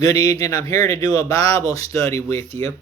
Good evening. I'm here to do a Bible study with you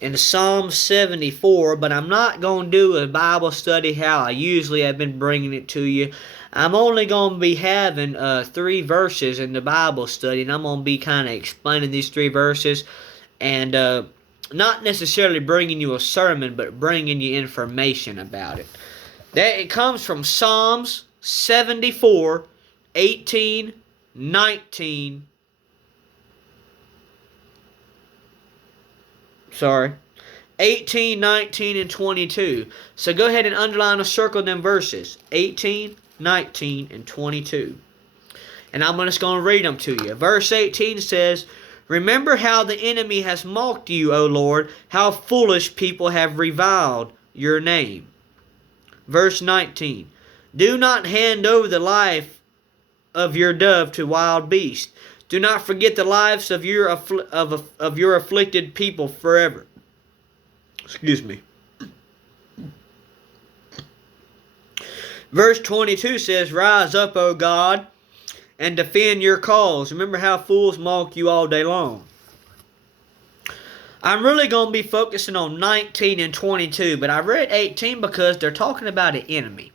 in Psalm 74, but I'm not going to do a Bible study how I usually have been bringing it to you. I'm only going to be having 3 verses in the Bible study, and I'm going to be kind of explaining these 3 verses and not necessarily bringing you a sermon, but bringing you information about it. It comes from Psalms 74, 18, 19, 18, 19, and 22. So go ahead and underline or circle them verses. 18, 19, and 22. And I'm just going to read them to you. Verse 18 says, "Remember how the enemy has mocked you, O Lord, how foolish people have reviled your name." Verse 19, "Do not hand over the life of your dove to wild beasts. Do not forget the lives of your afflicted people forever." Excuse me. Verse 22 says, "Rise up, O God, and defend your cause. Remember how fools mock you all day long." I'm really going to be focusing on 19 and 22, but I read 18 because they're talking about an enemy.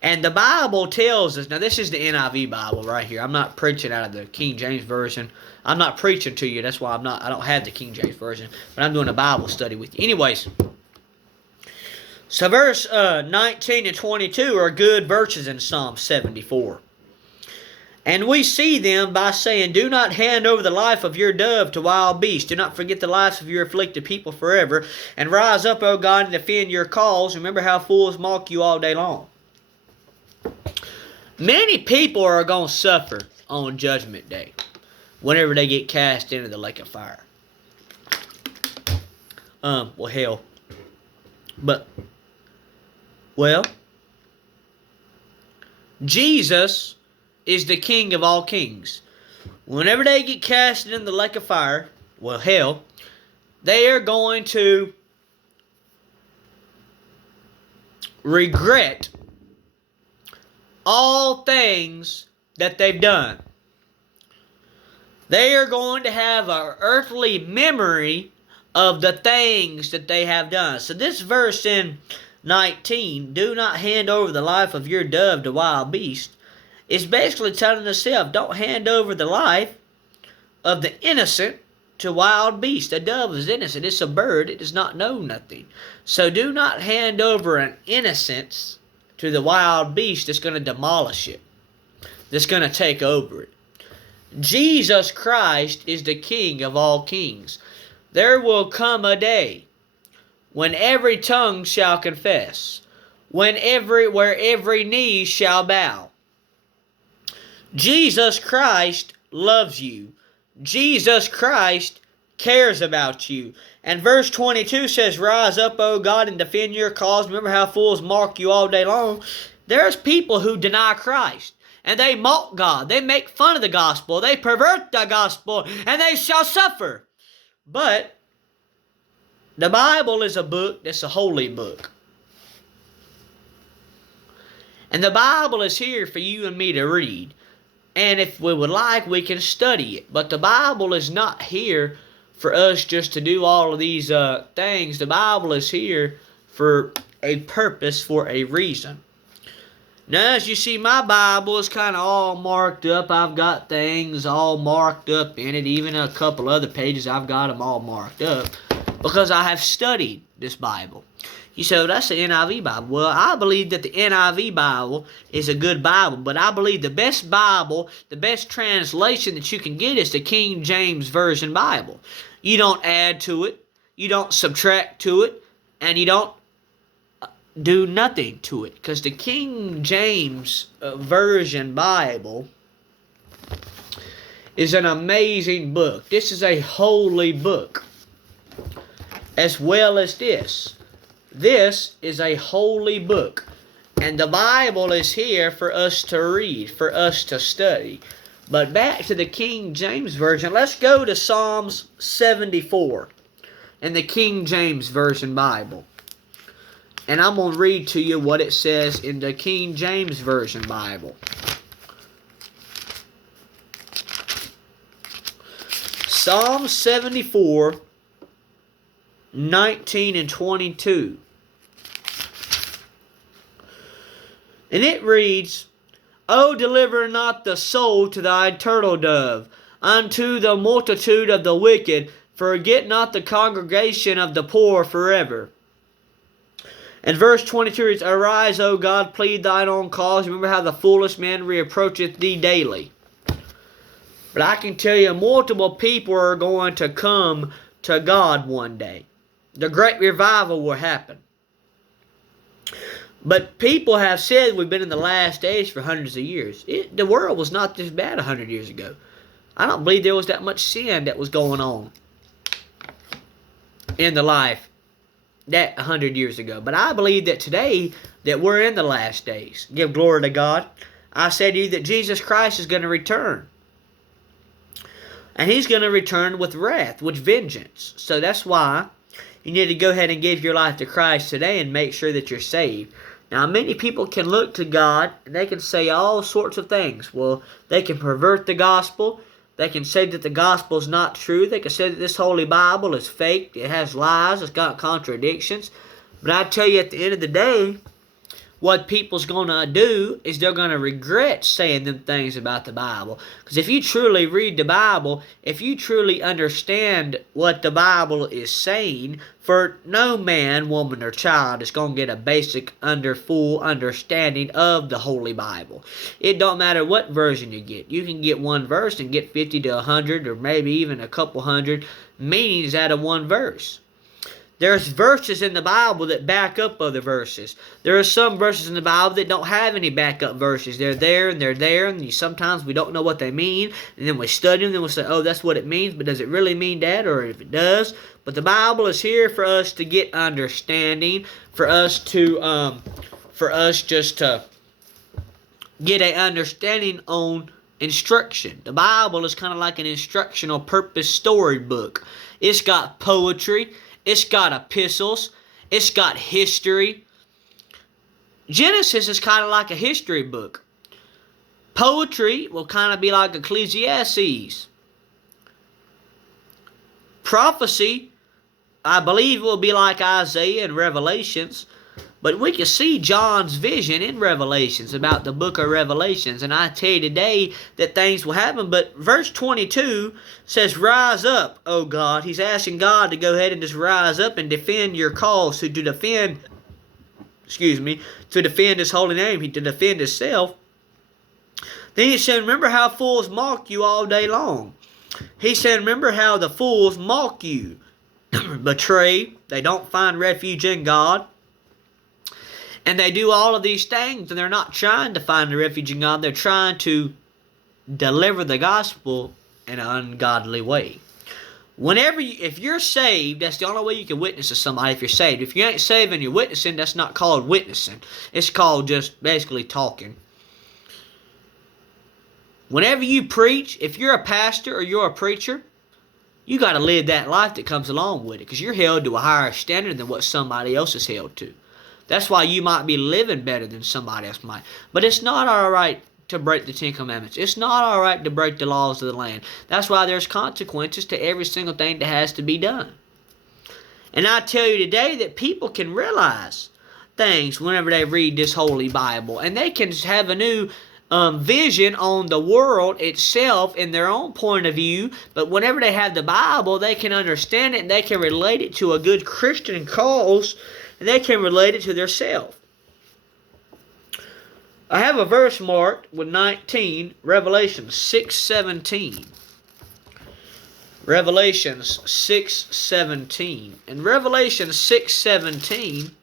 And the Bible tells us, now this is the NIV Bible right here. I'm not preaching out of the King James Version. I'm not preaching to you. That's why I don't have the King James Version. But I'm doing a Bible study with you. Anyways, so verse 19 and 22 are good verses in Psalm 74. And we see them by saying, "Do not hand over the life of your dove to wild beasts. Do not forget the lives of your afflicted people forever. And rise up, O God, and defend your cause. Remember how fools mock you all day long." Many people are going to suffer on Judgment Day whenever they get cast into the lake of fire. Well, hell. Well, Jesus is the King of all kings. Whenever they get cast into the lake of fire, well, hell, they are going to regret all things that they've done. They are going to have an earthly memory of the things that they have done. So this verse in 19, "Do not hand over the life of your dove to wild beasts," is basically telling itself, don't hand over the life of the innocent to wild beasts. A dove is innocent. It's a bird. It does not know nothing. So do not hand over an innocence to the wild beast that's going to demolish it, that's going to take over it. Jesus Christ is the King of all kings. There will come a day when every tongue shall confess, where every knee shall bow. Jesus Christ loves you. Jesus Christ cares about you. And verse 22 says, "Rise up, O God, and defend your cause. Remember how fools mock you all day long." There's people who deny Christ, and they mock God. They make fun of the gospel. They pervert the gospel, and they shall suffer. But the Bible is a book that's a holy book. And the Bible is here for you and me to read. And if we would like, we can study it. But the Bible is not here for us just to do all of these things. The Bible is here for a purpose, for a reason. Now, as you see, my Bible is kind of all marked up. I've got things all marked up in it. Even a couple other pages, I've got them all marked up because I have studied this Bible. You say, well, that's the NIV Bible. Well, I believe that the NIV Bible is a good Bible, but I believe the best Bible, the best translation that you can get is the King James Version Bible. You don't add to it, you don't subtract to it, and you don't do nothing to it. Because the King James Version Bible is an amazing book. This is a holy book, as well as this. This is a holy book, and the Bible is here for us to read, for us to study. But back to the King James Version, let's go to Psalms 74 in the King James Version Bible. And I'm going to read to you what it says in the King James Version Bible. Psalm 74, 19 and 22. And it reads, O deliver not the soul to thy turtle dove, unto the multitude of the wicked, forget not the congregation of the poor forever. And verse 22 reads, Arise, O God, plead thine own cause. Remember how the foolish man reapproacheth thee daily. But I can tell you, multiple people are going to come to God one day. The great revival will happen. But people have said we've been in the last days for hundreds of years. The world was not this bad 100 years ago. I don't believe there was that much sin that was going on in the life that 100 years ago. But I believe that today that we're in the last days. Give glory to God. I say to you that Jesus Christ is going to return. And He's going to return with wrath, with vengeance. So that's why you need to go ahead and give your life to Christ today and make sure that you're saved. Now, many people can look to God and they can say all sorts of things. Well, they can pervert the gospel. They can say that the gospel is not true. They can say that this Holy Bible is fake. It has lies. It's got contradictions. But I tell you, at the end of the day, what people's going to do is they're going to regret saying them things about the Bible. Because if you truly read the Bible, if you truly understand what the Bible is saying, for no man, woman, or child is going to get a basic, full understanding of the Holy Bible. It don't matter what version you get. You can get one verse and get 50 to 100 or maybe even a couple hundred meanings out of one verse. There's verses in the Bible that back up other verses. There are some verses in the Bible that don't have any backup verses. They're there, and sometimes we don't know what they mean, and then we study them, and we'll say, oh, that's what it means, but does it really mean that, or if it does? But the Bible is here for us to get understanding, for us just to get an understanding on instruction. The Bible is kind of like an instructional purpose storybook. It's got poetry. It's got epistles. It's got history. Genesis is kind of like a history book. Poetry will kind of be like Ecclesiastes. Prophecy, I believe, will be like Isaiah and Revelations. But we can see John's vision in Revelations about the book of Revelations. And I tell you today that things will happen. But verse 22 says, Rise up, O God. He's asking God to go ahead and just rise up and defend your cause. To defend His holy name. To defend Himself. Then he said, remember how fools mock you all day long. He said, remember how the fools mock you. Betray. They don't find refuge in God. And they do all of these things, and they're not trying to find a refuge in God. They're trying to deliver the gospel in an ungodly way. If you're saved, that's the only way you can witness to somebody if you're saved. If you ain't saved and you're witnessing, that's not called witnessing. It's called just basically talking. Whenever you preach, if you're a pastor or you're a preacher, you got to live that life that comes along with it, because you're held to a higher standard than what somebody else is held to. That's why you might be living better than somebody else might. But it's not all right to break the Ten Commandments. It's not all right to break the laws of the land. That's why there's consequences to every single thing that has to be done. And I tell you today that people can realize things whenever they read this Holy Bible. And they can have a new vision on the world itself in their own point of view. But whenever they have the Bible, they can understand it and they can relate it to a good Christian cause. And they can relate it to themselves. I have a verse marked with 19, Revelation 6:17. Revelations 6:17. In Revelation 6:17,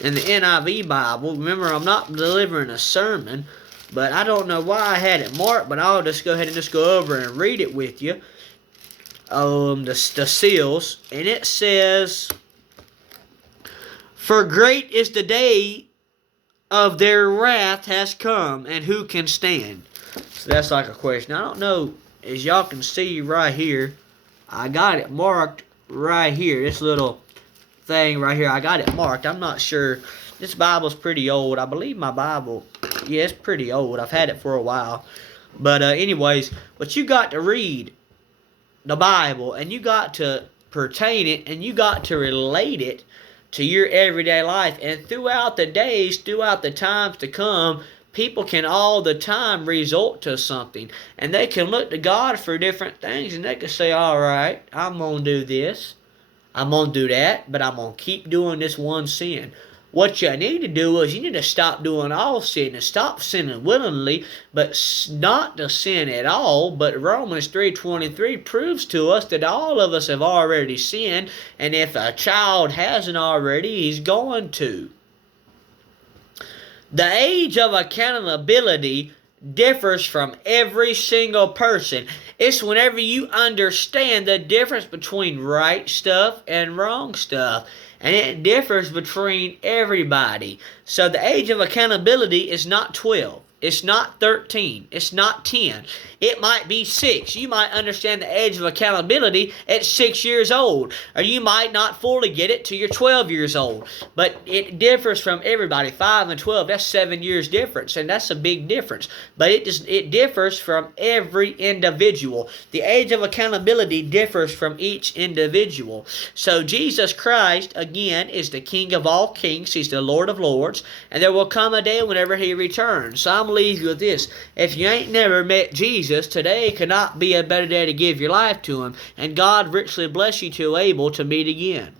in the NIV Bible, remember I'm not delivering a sermon, but I don't know why I had it marked, but I'll just go ahead and just go over and read it with you. The seals, and it says, For great is the day of their wrath has come, and who can stand? So that's like a question. I don't know, as y'all can see right here, I got it marked right here. This little thing right here, I got it marked. I'm not sure. This Bible's pretty old. I believe my Bible, yeah, it's pretty old. I've had it for a while. But anyways, what you got to read the Bible, and you got to pertain it, and you got to relate it to your everyday life. And throughout the days, throughout the times to come, people can all the time resort to something. And they can look to God for different things, and they can say, all right, I'm going to do this. I'm going to do that, but I'm going to keep doing this one sin. What you need to do is you need to stop doing all sin and stop sinning willingly, but not to sin at all. But Romans 3:23 proves to us that all of us have already sinned, and if a child hasn't already, he's going to. The age of accountability differs from every single person. It's whenever you understand the difference between right stuff and wrong stuff. And it differs between everybody. So the age of accountability is not 12. It's not 13. It's not 10. It might be 6. You might understand the age of accountability at 6 years old. Or you might not fully get it till you're 12 years old. But it differs from everybody. 5 and 12, that's 7 years difference. And that's a big difference. But it differs from every individual. The age of accountability differs from each individual. So Jesus Christ, again, is the King of all kings. He's the Lord of lords. And there will come a day whenever He returns. So I'm leave you with this. If you ain't never met Jesus, today cannot be a better day to give your life to Him, and God richly bless you to able to meet again.